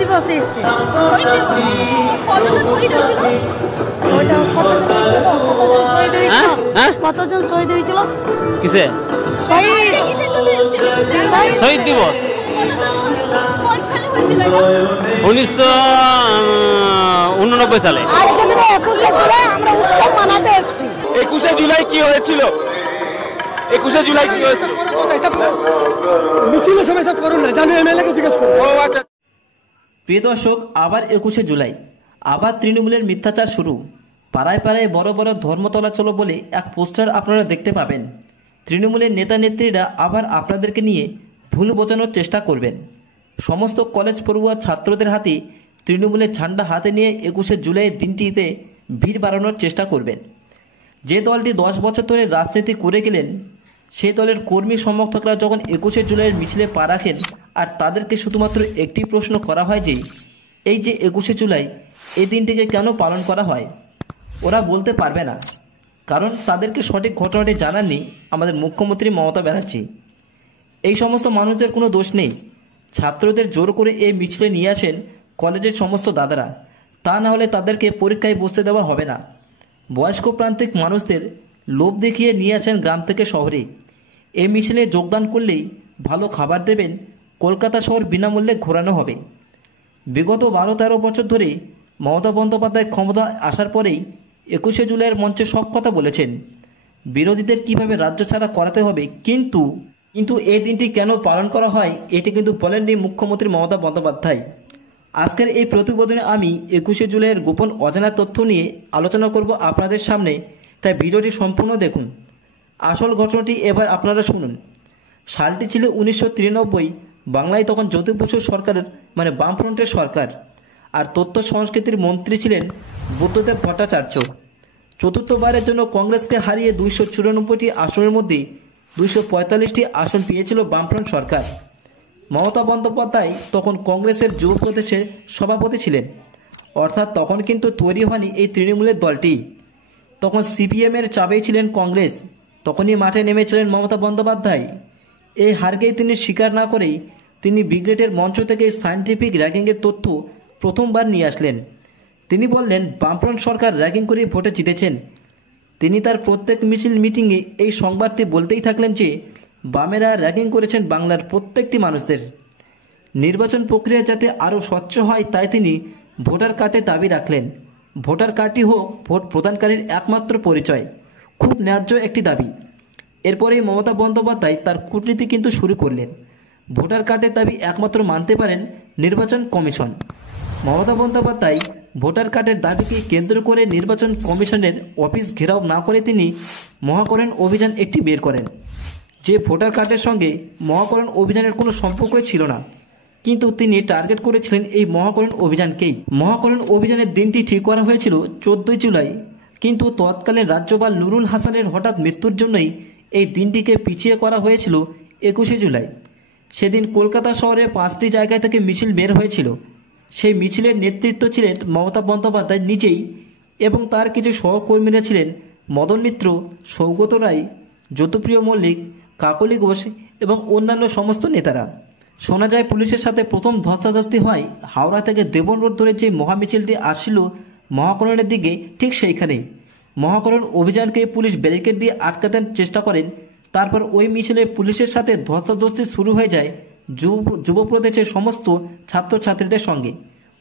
দিবসে এসেছে। শহীদ দিবস। কতজন শহীদ হয়েছিল? ওইটা কতজন শহীদ হয়েছিল? কতজন শহীদ হয়েছিল? কিসে শহীদ কিসের জন্য এসেছিল? শহীদ দিবস? কতজন শহীদ কোন সালে হয়েছিল এটা? 1989 সালে। আজকে দিনে 21 জুলাই আমরা উৎসব মানাতে এসেছি। 21 জুলাই কি হয়েছিল? 21 জুলাই কি হয়েছিল? মিছিল সময় সব করুন না, জানি এমএলএ কে জিজ্ঞেস করুন। ও আচ্ছা। প্রিয় দর্শক, আবার 21 জুলাই আবার তৃণমূলের মিথ্যাচার শুরু। পাড়ায় পাড়ায় বড় বড় ধর্মতলা চলো বলে এক পোস্টার আপনারা দেখতে পাবেন। তৃণমূলের নেতা নেত্রীরা আবার আপনাদেরকে নিয়ে ভুল বোঝানোর চেষ্টা করবেন। সমস্ত কলেজ পড়ুয়া ছাত্রদের হাতে তৃণমূলের ঝান্ডা হাতে নিয়ে 21 জুলাই দিনটিতে ভিড় বাড়ানোর চেষ্টা করবেন। যে দলটি 10 বছর ধরে রাজনীতি করে গেলেন, সেই দলের কর্মী সমর্থকরা যখন 21 জুলাইয়ের মিছিলে পা রাখেন আর তাদেরকে শুধুমাত্র একটি প্রশ্ন করা হয় যে এই যে 21 জুলাই এই দিনটিকে কেন পালন করা হয়, ওরা বলতে পারবে না, কারণ তাদেরকে সঠিক ঘটনাটি জানাননি আমাদের মুখ্যমন্ত্রী মমতা ব্যানার্জি। এই সমস্ত মানুষদের কোনো দোষ নেই। ছাত্রদের জোর করে এই মিছিলে নিয়ে আসেন কলেজের সমস্ত দাদারা, তা না হলে তাদেরকে পরীক্ষায় বসতে দেওয়া হবে না। বয়স্ক প্রান্তিক মানুষদের লোভ দেখিয়ে নিয়ে আসেন গ্রাম থেকে শহরে। এই মিছিলে যোগদান করলেই ভালো খাবার দেবেন, কলকাতা শহর বিনামূল্যে ঘোরানো হবে। বিগত 12-13 বছর ধরে মমতা বন্দ্যোপাধ্যায় ক্ষমতা আসার পরেই 21 জুলাইয়ের মঞ্চে সব কথা বলেছেন, বিরোধীদের কিভাবে রাজ্য ছাড়া করাতে হবে, কিন্তু এই দিনটি কেন পালন করা হয় এটি কিন্তু বলেননি মুখ্যমন্ত্রী মমতা বন্দ্যোপাধ্যায়। আজকের এই প্রতিবেদনে আমি 21 জুলাইয়ের গোপন অজানা তথ্য নিয়ে আলোচনা করব আপনাদের সামনে, তাই ভিডিওটি সম্পূর্ণ দেখুন। আসল ঘটনাটি এবার আপনারা শুনুন। সালটি ছিল 1993। বাংলায় তখন জ্যোতি বসু সরকারের মানে বামফ্রন্টের সরকার, আর তথ্য সংস্কৃতির মন্ত্রী ছিলেন বুদ্ধদেব ভট্টাচার্য। চতুর্থবারের জন্য কংগ্রেসকে হারিয়ে 294টি আসনের মধ্যে 245টি আসন পেয়েছিল বামফ্রন্ট সরকার। মমতা বন্দ্যোপাধ্যায় তখন কংগ্রেসের যুব প্রদেশের সভাপতি ছিলেন, অর্থাৎ তখন কিন্তু তৈরি হয়নি এই তৃণমূলের দলটি। তখন সিপিএমের চাপেই ছিলেন কংগ্রেস, তখনই মাঠে নেমেছিলেন মমতা বন্দ্যোপাধ্যায়। এই হারকেই তিনি স্বীকার না করেই তিনি ব্রিগেডের মঞ্চ থেকে সায়েন্টিফিক র্যাঙ্কিংয়ের তথ্য প্রথমবার নিয়ে আসলেন। তিনি বললেন বামফ্রন্ট সরকার র্যাঙ্কিং করে ভোটে জিতেছেন। তিনি তার প্রত্যেক মিটিংয়ে এই সংবাদটি বলতেই থাকলেন যে বামেরা র্যাঙ্কিং করেছেন বাংলার প্রত্যেকটি মানুষদের। নির্বাচন প্রক্রিয়া যাতে আরও স্বচ্ছ হয় তাই তিনি ভোটার কার্ডে দাবি রাখলেন। ভোটার কার্ডটি হোক ভোট প্রদানকারীর একমাত্র পরিচয়, খুব ন্যায্য একটি দাবি। এরপরেই মমতা বন্দ্যোপাধ্যায় তার কূটনীতি কিন্তু শুরু করলেন। ভোটার কার্ডের দাবি একমাত্র মানতে পারেন নির্বাচন কমিশন। মমতা বন্দ্যোপাধ্যায় ভোটার কার্ডের দাবিকে কেন্দ্র করে নির্বাচন কমিশনের অফিস ঘেরাও না করে তিনি মহাকরণ অভিযান একটি বের করেন, যে ভোটার কার্ডের সঙ্গে মহাকরণ অভিযানের কোনো সম্পর্কই ছিল না, কিন্তু তিনি টার্গেট করেছিলেন এই মহাকরণ অভিযানকেই। মহাকরণ অভিযানের দিনটি ঠিক করা হয়েছিল 14 জুলাই, কিন্তু তৎকালীন রাজ্যপাল নুরুল হাসানের হঠাৎ মৃত্যুর জন্যই এই দিনটিকে পিছিয়ে করা হয়েছিল 21 জুলাই। সেদিন কলকাতা শহরে 5টি জায়গা থেকে মিছিল বের হয়েছিল। সেই মিছিলের নেতৃত্ব ছিলেন মমতা বন্দ্যোপাধ্যায় নিজেই, এবং তার কিছু সহকর্মীরা ছিলেন মদন মিত্র, সৌগত রায়, জ্যোতিপ্রিয় মল্লিক, কাকলি ঘোষ এবং অন্যান্য সমস্ত নেতারা। শোনা যায় পুলিশের সাথে প্রথম ধস্তাধস্তি হয় হাওড়া থেকে দেবন রোড ধরে যে মহামিছিলটি আসছিল মহাকরণের দিকে, ঠিক সেইখানেই মহাকরণ অভিযানকে পুলিশ ব্যারিকেড দিয়ে আটকাতে চেষ্টা করেন। তারপর ওই মিছিলে পুলিশের সাথে ধস্তাধস্তি শুরু হয়ে যায় যুব প্রদেশের সমস্ত ছাত্রছাত্রীদের সঙ্গে।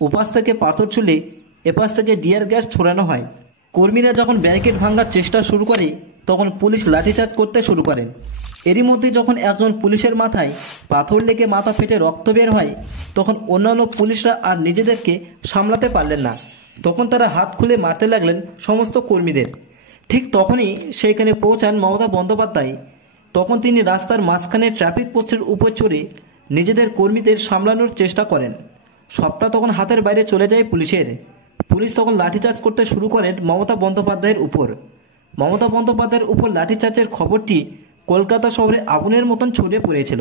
ওপাশ থেকে পাথর ছুলে এপাশ থেকে ডিয়ার গ্যাস ছোড়ানো হয়। কর্মীরা যখন ব্যারিকেড ভাঙার চেষ্টা শুরু করে তখন পুলিশ লাঠিচার্জ করতে শুরু করেন। এরই মধ্যে যখন একজন পুলিশের মাথায় পাথর লেগে মাথা ফেটে রক্ত বের হয় তখন অন্যান্য পুলিশরা আর নিজেদেরকে সামলাতে পারলেন না, তখন তারা হাত খুলে মারতে লাগলেন সমস্ত কর্মীদের। ঠিক তখনই সেইখানে পৌঁছান মমতা বন্দ্যোপাধ্যায়। তখন তিনি রাস্তার মাঝখানে ট্রাফিক পোস্টের উপর চড়ে নিজেদের কর্মীদের সামলানোর চেষ্টা করেন। সবটা তখন হাতের বাইরে চলে যায় পুলিশের। পুলিশ তখন লাঠিচার্জ করতে শুরু করেন মমতা বন্দ্যোপাধ্যায়ের উপর। মমতা বন্দ্যোপাধ্যায়ের উপর লাঠিচার্জের খবরটি কলকাতা শহরে আগুনের মতন ছড়িয়ে পড়েছিল।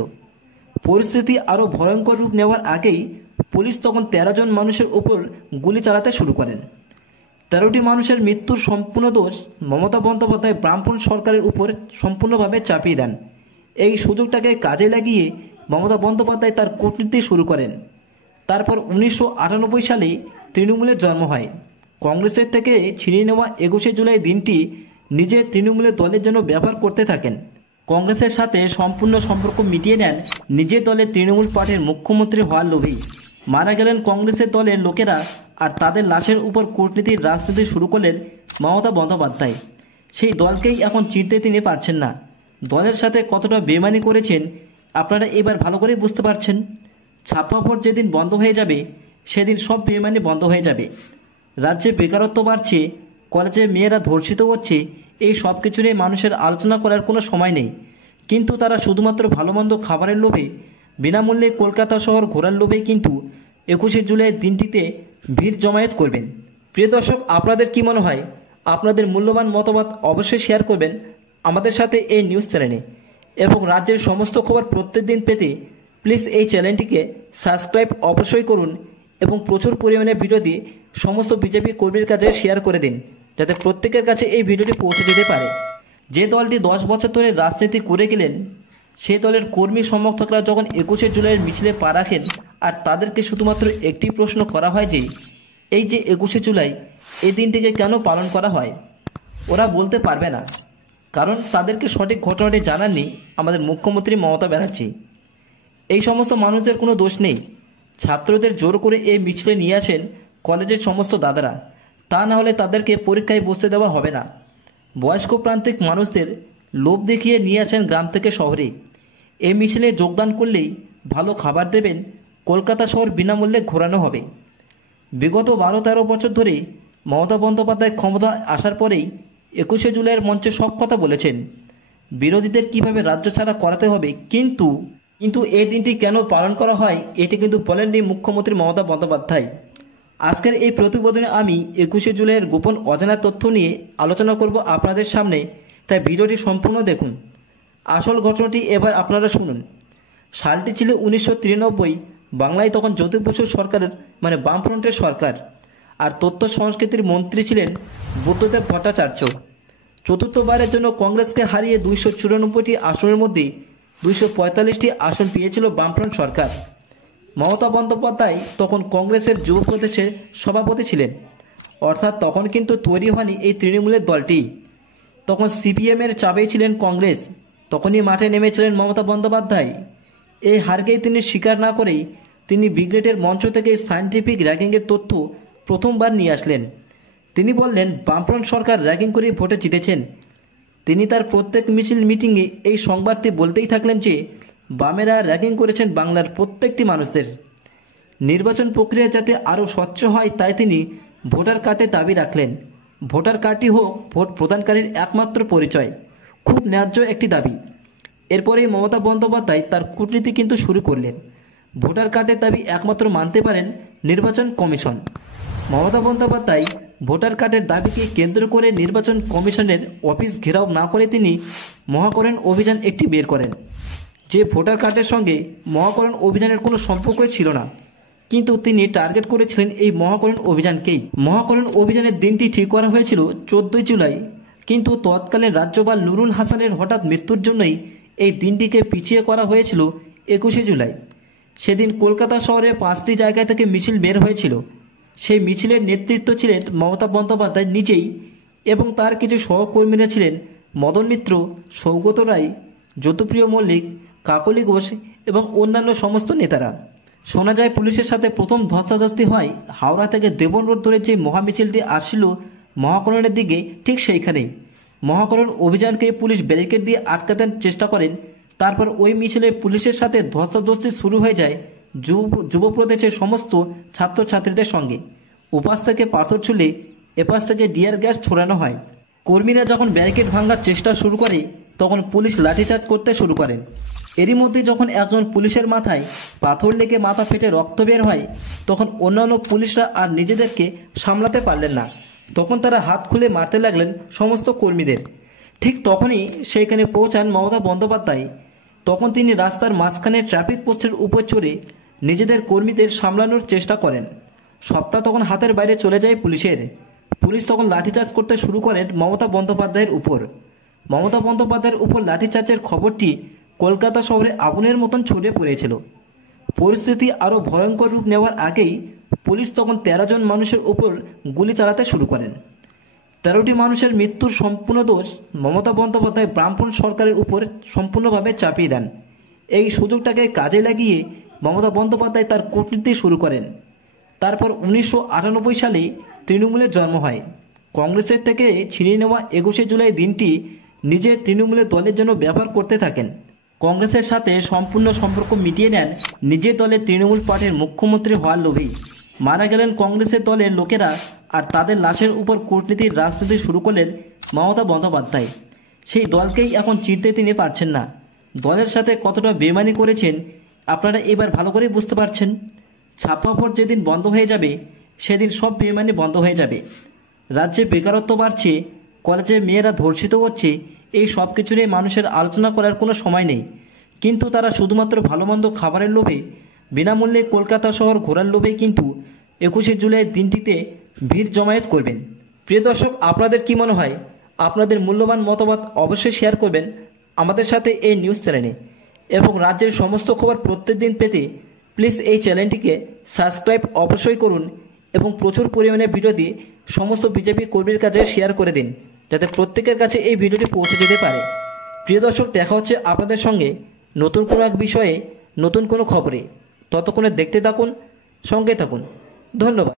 পরিস্থিতি আরও ভয়ঙ্কর রূপ নেওয়ার আগেই পুলিশ তখন 13 জন মানুষের উপর গুলি চালাতে শুরু করেন। 13টি মানুষের মৃত্যুর সম্পূর্ণ দোষ মমতা বন্দ্যোপাধ্যায় বামফ্রন্ট সরকারের উপর সম্পূর্ণভাবে চাপিয়ে দেন। এই সুযোগটাকে কাজে লাগিয়ে মমতা বন্দ্যোপাধ্যায় তার কূটনীতি শুরু করেন। তারপর 1998 সালে তৃণমূলের জন্ম হয়। কংগ্রেসের থেকে ছিনিয়ে নেওয়া 21শে জুলাই দিনটি নিজের তৃণমূলের দলের জন্য ব্যবহার করতে থাকেন। কংগ্রেসের সাথে সম্পূর্ণ সম্পর্ক মিটিয়ে নেন নিজের দলের তৃণমূল পার্টির মুখ্যমন্ত্রী হওয়ার লোভেই। মারা গেলেন কংগ্রেসের দলের লোকেরা, আর তাদের লাশের উপর কূটনীতির রাজনীতি শুরু করলেন মমতা বন্দ্যোপাধ্যায়। সেই দলকেই এখন চিনতে তিনি পারছেন না। দলের সাথে কতটা বেমানি করেছেন আপনারা এবার ভালো করে বুঝতে পারছেন। ছাপ্পা ভোট যেদিন বন্ধ হয়ে যাবে সেদিন সব বেমানি বন্ধ হয়ে যাবে। রাজ্যে বেকারত্ব বাড়ছে, কলেজে মেয়েরা ধর্ষিত হচ্ছে, এই সব কিছু নিয়ে মানুষের আলোচনা করার কোনো সময় নেই। কিন্তু তারা শুধুমাত্র ভালো মন্দ খাবারের লোভে, বিনামূল্যে কলকাতা শহর ঘোরার লোভে কিন্তু 21শে জুলাই দিনটিতে ভিড় জমায়েত করবেন। প্রিয় দর্শক, আপনাদের কি মনে হয়? আপনাদের মূল্যবান মতামত অবশ্যই শেয়ার করবেন আমাদের সাথে এই নিউজ চ্যানেলে। এবং রাজ্যের সমস্ত খবর প্রত্যেক দিন পেতে প্লিজ এই চ্যানেলটিকে সাবস্ক্রাইব অবশ্যই করুন এবং প্রচুর পরিমাণে ভিডিও দিয়ে সমস্ত বিজেপি কর্মীর কাছে শেয়ার করে দিন, যাতে প্রত্যেকের কাছে এই ভিডিওটি পৌঁছে যেতে পারে। যে দলটি 10 বছর ধরে রাজনীতি করে গেলেন, সেই দলের কর্মী সমর্থকরা যখন 21শে জুলাইয়ের মিছিলে পা রাখেন, আর তাদেরকে শুধুমাত্র একটি প্রশ্ন করা হয় যে এই যে 21শে জুলাই এই দিনটিকে কেন পালন করা হয়, ওরা বলতে পারবে না, কারণ তাদেরকে সঠিক ঘটনাটি জানাননি আমাদের মুখ্যমন্ত্রী মমতা ব্যানার্জি। এই সমস্ত মানুষদের কোনো দোষ নেই। ছাত্রদের জোর করে এই মিছিলে নিয়ে আসেন কলেজের সমস্ত দাদারা, তা না হলে তাদেরকে পরীক্ষায় বসতে দেওয়া হবে না। বয়স্ক প্রান্তিক মানুষদের লোভ দেখিয়ে নিয়ে আসেন গ্রাম থেকে শহরে। এই মিছিলে যোগদান করলেই ভালো খাবার দেবেন, কলকাতা শহর বিনামূল্যে ঘোরানো হবে। বিগত 12-13 বছর ধরে মমতা বন্দ্যোপাধ্যায় ক্ষমতা আসার পরেই 21শে জুলাইয়ের মঞ্চে সব কথা বলেছেন, বিরোধীদের কিভাবে রাজ্য ছাড়া করাতে হবে। কিন্তু এই দিনটি কেন পালন করা হয় এটি কিন্তু বলেননি মুখ্যমন্ত্রী মমতা বন্দ্যোপাধ্যায়। আজকের এই প্রতিবেদনে আমি 21শে জুলাইয়ের গোপন অজানা তথ্য নিয়ে আলোচনা করব আপনাদের সামনে, তাই ভিডিওটি সম্পূর্ণ দেখুন। আসল ঘটনাটি এবার আপনারা শুনুন। সালটি ছিল 1993। বাংলায় তখন জ্যোতি বসু সরকারের মানে বামফ্রন্টের সরকার, আর তথ্য সংস্কৃতির মন্ত্রী ছিলেন বুদ্ধদেব ভট্টাচার্য। চতুর্থবারের জন্য কংগ্রেসকে হারিয়ে 294টি আসনের মধ্যে 245টি আসন পেয়েছিল বামফ্রন্ট সরকার। মমতা বন্দ্যোপাধ্যায় তখন কংগ্রেসের যুব প্রদেশের সভাপতি ছিলেন, অর্থাৎ তখন কিন্তু তৈরি হয়নি এই তৃণমূলের দলটি। তখন সিপিএমের চাপেই ছিলেন কংগ্রেস, তখনই মাঠে নেমেছিলেন মমতা বন্দ্যোপাধ্যায়। এই হারকেই তিনি স্বীকার না করেই তিনি ব্রিগেডের মঞ্চ থেকে সায়েন্টিফিক র্যাঙ্কিংয়ের তথ্য প্রথমবার নিয়ে আসলেন। তিনি বললেন বামফ্রন্ট সরকার র্যাঙ্কিং করে ভোটে জিতেছেন। তিনি তার প্রত্যেক মিটিংয়ে এই সংবাদটি বলতেই থাকলেন যে বামেরা র্যাঙ্কিং করেছেন বাংলার প্রত্যেকটি মানুষদের। নির্বাচন প্রক্রিয়া যাতে আরও স্বচ্ছ হয় তাই তিনি ভোটার কার্ডে দাবি রাখলেন। ভোটার কার্ডটি হোক ভোট প্রদানকারীর একমাত্র পরিচয়, খুব ন্যায্য একটি দাবি। এরপরেই মমতা বন্দ্যোপাধ্যায় তার কূটনীতি কিন্তু শুরু করলেন। ভোটার কার্ডের দাবি একমাত্র মানতে পারেন নির্বাচন কমিশন। মমতা বন্দ্যোপাধ্যায় ভোটার কার্ডের দাবিকে কেন্দ্র করে নির্বাচন কমিশনের অফিস ঘেরাও না করে তিনি মহাকরণ অভিযান একটি বের করেন, যে ভোটার কার্ডের সঙ্গে মহাকরণ অভিযানের কোনো সম্পর্কই ছিল না, কিন্তু তিনি টার্গেট করেছিলেন এই মহাকরণ অভিযানকেই। মহাকরণ অভিযানের দিনটি ঠিক করা হয়েছিল 14 জুলাই, কিন্তু তৎকালীন রাজ্যপাল নুরুল হাসানের হঠাৎ মৃত্যুর জন্যই এই দিনটিকে পিছিয়ে করা হয়েছিল 21শে জুলাই। সেদিন কলকাতা শহরে 5টি জায়গা থেকে মিছিল বের হয়েছিল। সেই মিছিলের নেতৃত্ব ছিলেন মমতা বন্দ্যোপাধ্যায় নিজেই, এবং তার কিছু সহকর্মীরা ছিলেন মদন মিত্র, সৌগত রায়, জ্যোতিপ্রিয় মল্লিক, কাকলি ঘোষ এবং অন্যান্য সমস্ত নেতারা। শোনা যায় পুলিশের সাথে প্রথম ধস্তাধস্তি হয় হাওড়া থেকে দেবন রোড ধরে যে মহামিছিলটি আসছিল মহাকরণের দিকে, ঠিক সেইখানেই। মহাকরণ অভিযানকে পুলিশ ব্যারিকেড দিয়ে আটকাতে চেষ্টা করেন। তারপর ওই মিছিলে পুলিশের সাথে ধস্তাধস্তি শুরু হয়ে যায় যুব প্রদেশের সমস্ত ছাত্রছাত্রীদের সঙ্গে। ওপাশ থেকে পাথর ছুলে এপাশ থেকে ডিয়ার গ্যাস ছোড়ানো হয়। কর্মীরা যখন ব্যারিকেড ভাঙার চেষ্টা শুরু করে তখন পুলিশ লাঠিচার্জ করতে শুরু করেন। এরই মধ্যে যখন একজন পুলিশের মাথায় পাথর লেগে মাথা ফেটে রক্ত বের হয়, তখন অন্যান্য পুলিশরা আর নিজেদেরকে সামলাতে পারলেন না। তখন তারা হাত খুলে মারতে লাগলেন সমস্ত কর্মীদের। ঠিক তখনই সেইখানে পৌঁছান মমতা বন্দ্যোপাধ্যায়। তখন তিনি রাস্তার মাঝখানে ট্রাফিক পোস্টের উপর চড়ে নিজেদের কর্মীদের সামলানোর চেষ্টা করেন। সবটা তখন হাতের বাইরে চলে যায় পুলিশের। পুলিশ তখন লাঠিচার্জ করতে শুরু করেন মমতা বন্দ্যোপাধ্যায়ের উপর। মমতা বন্দ্যোপাধ্যায়ের উপর লাঠিচার্জের খবরটি কলকাতা শহরে আগুনের মতন ছড়িয়ে পড়েছিল। পরিস্থিতি আরও ভয়ঙ্কর রূপ নেওয়ার আগেই পুলিশ তখন 13 জন মানুষের উপর গুলি চালাতে শুরু করেন। 13টি মানুষের মৃত্যুর সম্পূর্ণ দোষ মমতা বন্দ্যোপাধ্যায় বামফ্রন্ট সরকারের উপর সম্পূর্ণভাবে চাপিয়ে দেন। এই সুযোগটাকে কাজে লাগিয়ে মমতা বন্দ্যোপাধ্যায় তার কূটনীতি শুরু করেন। তারপর 1998 সালে তৃণমূলের জন্ম হয়। কংগ্রেসের থেকে ছিনিয়ে নেওয়া 21শে জুলাই দিনটি নিজের তৃণমূলের দলের জন্য ব্যবহার করতে থাকেন। কংগ্রেসের সাথে সম্পূর্ণ সম্পর্ক মিটিয়ে নেন নিজের দলের তৃণমূল পার্টির মুখ্যমন্ত্রী হওয়ার লোভেই। মারা গেলেন কংগ্রেসের দলের লোকেরা, আর তাদের লাশের উপর কূটনীতির রাজনীতি শুরু করলেন মমতা বন্দ্যোপাধ্যায়। সেই দলকেই এখন চিনতে তিনি পারছেন না। দলের সাথে কতটা বেমানি করেছেন আপনারা এবার ভালো করে বুঝতে পারছেন। ছাপ্পা ভোট যেদিন বন্ধ হয়ে যাবে সেদিন সব বেমানি বন্ধ হয়ে যাবে। রাজ্যে বেকারত্ব বাড়ছে, কলেজে মেয়েরা ধর্ষিত হচ্ছে, এই সব কিছু নিয়ে মানুষের আলোচনা করার কোনো সময় নেই। কিন্তু তারা শুধুমাত্র ভালো মন্দ খাবারের লোভে, বিনামূল্যে কলকাতা শহর ঘোরার লোভেই কিন্তু 21শে জুলাই দিনটিতে ভিড় জমায়েত করবেন। প্রিয় দর্শক, আপনাদের কি মনে হয়? আপনাদের মূল্যবান মতামত অবশ্যই শেয়ার করবেন আমাদের সাথে এই নিউজ চ্যানেলে। এবং রাজ্যের সমস্ত খবর প্রত্যেকদিন পেতে প্লিজ এই চ্যানেলটিকে সাবস্ক্রাইব অবশ্যই করুন এবং প্রচুর পরিমাণে ভিডিও দিয়ে সমস্ত বিজেপি কর্মীর কাছে শেয়ার করে দিন, যাতে প্রত্যেকের কাছে এই ভিডিওটি পৌঁছে যেতে পারে। প্রিয় দর্শক, দেখা হচ্ছে আপনাদের সঙ্গে নতুন কোনো এক বিষয়ে, নতুন কোনো খবরে। ততক্ষণে দেখতে থাকুন, সঙ্গে থাকুন। ধন্যবাদ।